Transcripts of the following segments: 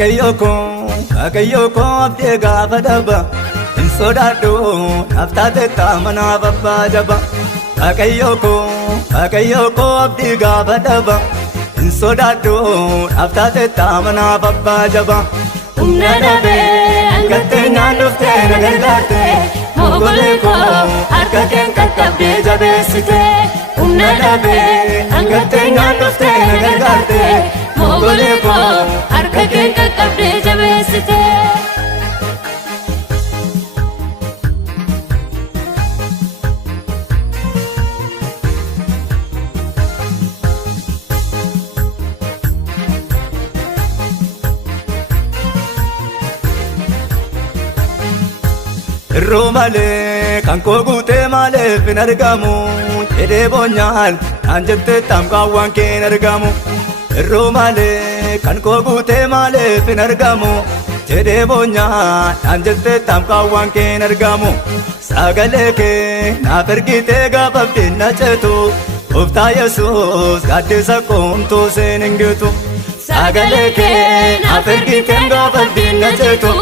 Waaqayyoko abdii gaafa dhaba hin sodaadhu naftaate taamana babbaa jaba. Waaqayyoko abdii gaafa dhaba hin sodaadhu naftaate taamana babbaa jaba. Humna dhabee hangattee naannoftee na gargaarte mogolee koo harka keen qaqqabdee jabeessite. Humna dhabee hangattee naannoftee na gargaarte mogolee koo harka keen qaqqabdee jabeessite. Irroo malee kan koo guutee maaleef hin argamu jedhee boonyaan naan jettee tamqaawwan kee hin argamu. Irroo malee kan koo guutee maaleef hin argamu jedhee boonyaan naan jettee tamqaawwan kee hin argamu. Sagalee kee naaf ergitee gaafa abdiin na ceetu Gooftaa Yesuus gaaddisa koomtuu seen hin gitu. Sagalee kee naaf ergitee gaafa abdiin na ceetu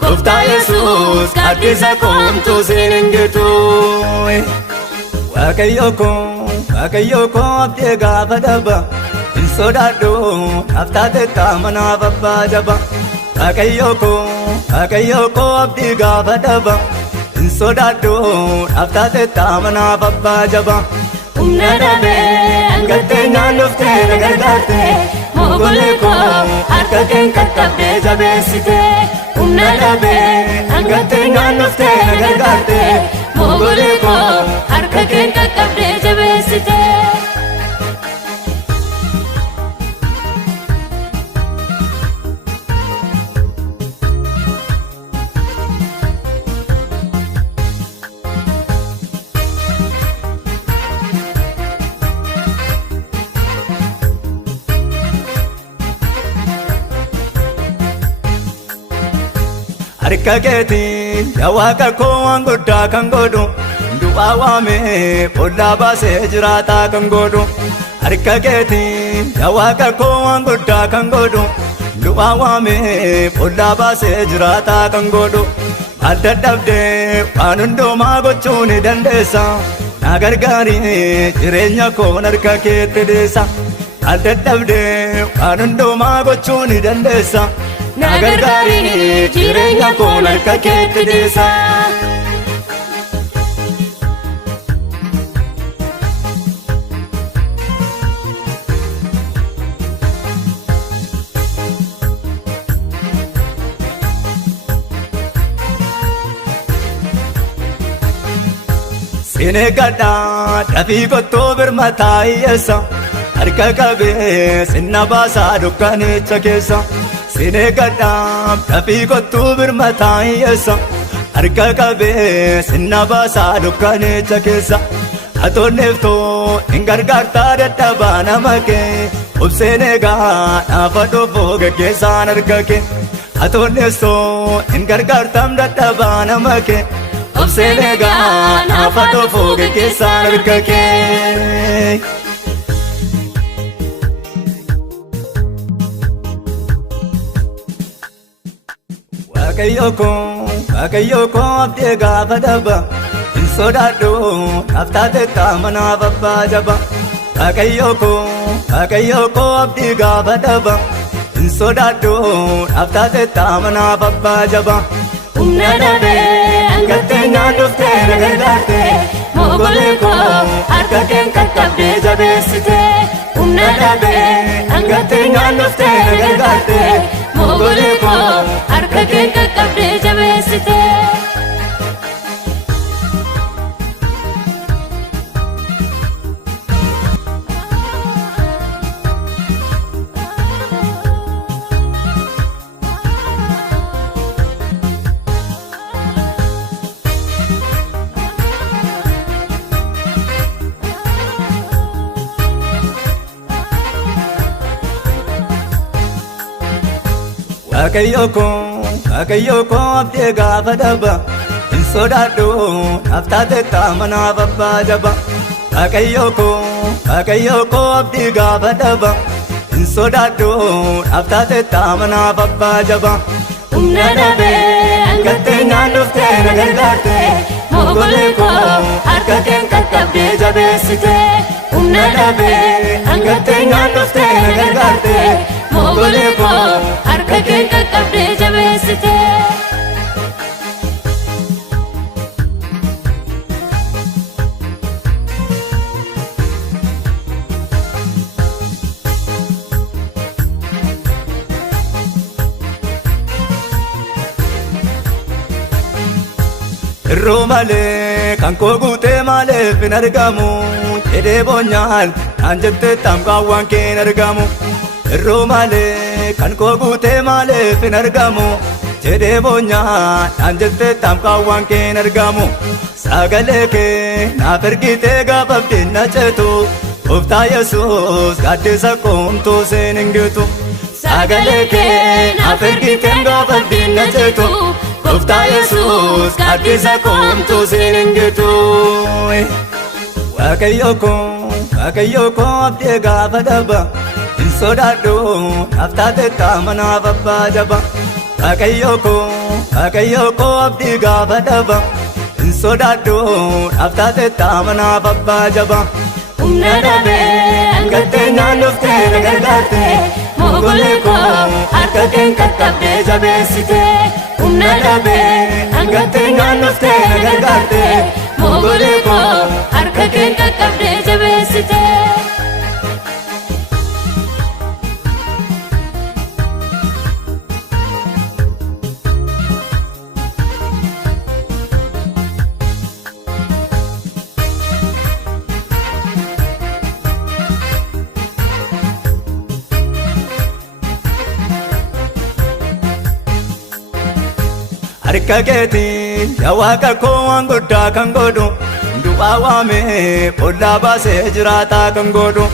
Gooftaa Yesuus gaaddisa koomtuu seen hin gitu. Waaqayyoko abdii gaafa dhaba hin sodaadhu naftaate taamana babbaa jaba. Waaqayyoko abdii gaafa dhaba hin sodaadhu naftaate taamana babbaa jaba. Humna dhabee hangattee naannoftee na gargaarte mogolee koo harka keen qaqqabdee jabeessite. Humna dhabee hangattee naannoftee na gargaarte mogolee koo harka keen qaqqabdee jabeessite. Harka keetiin yaa Waaqa koo waan guddaa kan godhu du'aa waamee boollaa baasee jiraataa kan godhu. Harka keetiin yaa Waaqa koo waan guddaa kan godhu du'aa waamee boollaa baasee jiraataa kan godhu. Maal dadhabdee waan hundumaa gochuu ni dandeessa na gargaari jireenya koo harka keetti dhiisa. Maal dadhabdee waan hundumaa gochuu ni dandeessa na gargaari jireenya koo harka keetti dhiisa. Sine gadhaa dafii qottoo birmataa hiyyeessa harka qabee sinna baasaa dukkanicha keessa. Sine gadhaa dafii qottuu birmataa hiyyeessa harka qabee sinna baasaa dukkanicha keessa. Atoonneeftoo hin gargaartaa dadhabaa nama kee obseen eegaa naafa dhufuu geggeessaan harka kee. Atoonneeftoo hin gargaartam dadhabaa nama kee obseen eegaa naafa dhufuu geggeessaan harka kee. Waaqayyoko abdii gaafa dhaba hin sodaadhu naftaate taamana babbaa jaba. Waaqayyoko abdii gaafa dhaba hin sodaadhu naftaate taamana babbaa jaba. Humna dhabee hangattee naannoftee na gargaarte mogolee koo harka keen qaqqabdee jabeessite. Humna dhabee hangattee naannoftee na gargaarte mogolee koo harka keen qaqqabdee jabeessite. Waaqayyoko abdii gaafa dhaba hin sodaadhu naftaate taamana babbaa jaba. Waaqayyoko abdii gaafa dhaba hin insodaadhu dhaabtaate taamanaaf abbaa jabaa. Humna dhabee hangatteenyaan dhuftee na gargaarte mogolee koo harka keen qaqqabdee jabeessite. Humna dhabee hangatteenyaan dhuftee na gargaarte mogolee koo harka keen qaqqabdee jabeessite. Irroo malee kan koo guutee maaleef hin argamu jedhee boonyaan naan jettee tamkaawwan kee hin argamu. Irroo malee kan koo guutee maaleef hin argamu jedhee boonyaan naan jettee tamkaawwan kee hin argamu. Sagalee kee naaf ergitee gaafa abdiin na ceetu Gooftaa Yesuus gaaddisa koomtuu seen hin gitu. Sagalee kee naaf ergitee gaafa abdiin na ceetu Gooftaa Yesuus gaaddisa koomtuu seen hin gitu. Waaqayyo koo abdii gaafa dhaba hin sodaadhu naaf taate taamanaaf abbaa jaba. Waaqayyo koo abdii gaafa dhaba hin sodaadhu naaf taate taamanaaf abbaa jaba. Humna dhabee hangatteenyaan dhuftee na gargaarte mogolee koo harka keen qaqqabdee jabeessite. Humna dhabee hangatteenyaan dhuftee na gargaarte mogolee koo harka keen qaqqabdee jabeessite. Harka keetiin yaa Waaqa koo waan guddaa kan godhu du'aa waamee boollaa baasee jiraataa kan godhu.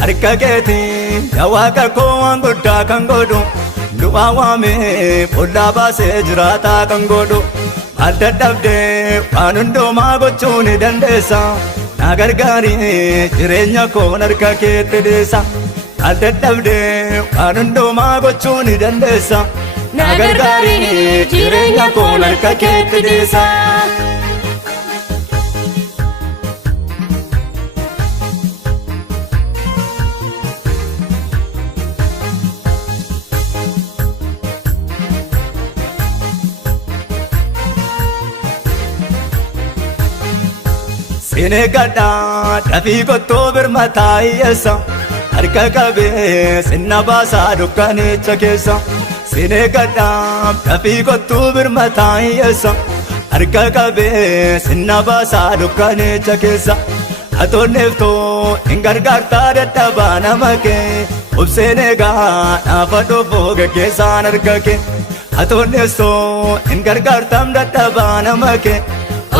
Harka keetiin yaa Waaqa koo waan guddaa kan godhu du'aa waamee boollaa baasee jiraataa kan godhu. Maal dadhabdee waan hundumaa gochuu ni dandeessa na gargaari jireenya koo harka keetti dhiisa. Maal dadhabdee waan hundumaa gochuu ni dandeessa na gargaari jireenya koo harka keetti dhiisa. Sine gadhaa dafii qottoo birmataa hiyyeessa harka qabee sinna baasaa dukkanicha keessa. Sine gadhaa dafii qottuu birmataa hiyyeessa harka qabee sinna baasaa dukkanicha keessa. Atoonneeftoo hin gargaartaa dadhabaa nama kee obseen eegaa naafa dhofoo geggeessaan harka kee. Atoonneeftoo hin gargaartaam dadhabaa nama kee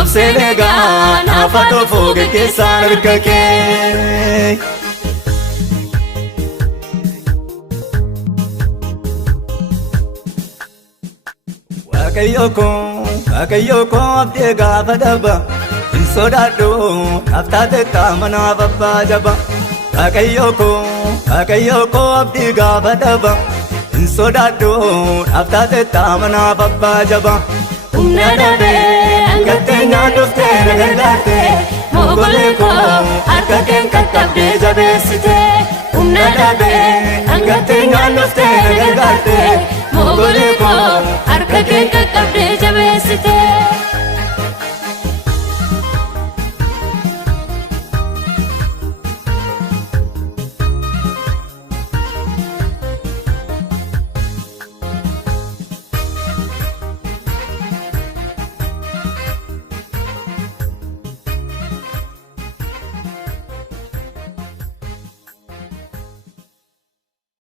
obseen eegaa naafa dhofoo geggeessaan harka kee. Waaqayyo koo abdii gaafa dhaba hin sodaadhu naaf taate taamanaaf abbaa jaba. Waaqayyo koo abdii gaafa dhaba hin sodaadhu naaf taate taamanaaf abbaa jaba. Humna dhabee hangatteenyaan dhuftee na gargaarte mogolee koo harka keen qaqqabdee jabeessite. Humna dhabee hangatteenyaan dhuftee na gargaarte mogolee koo harka keen qaqqabdee jabeessite.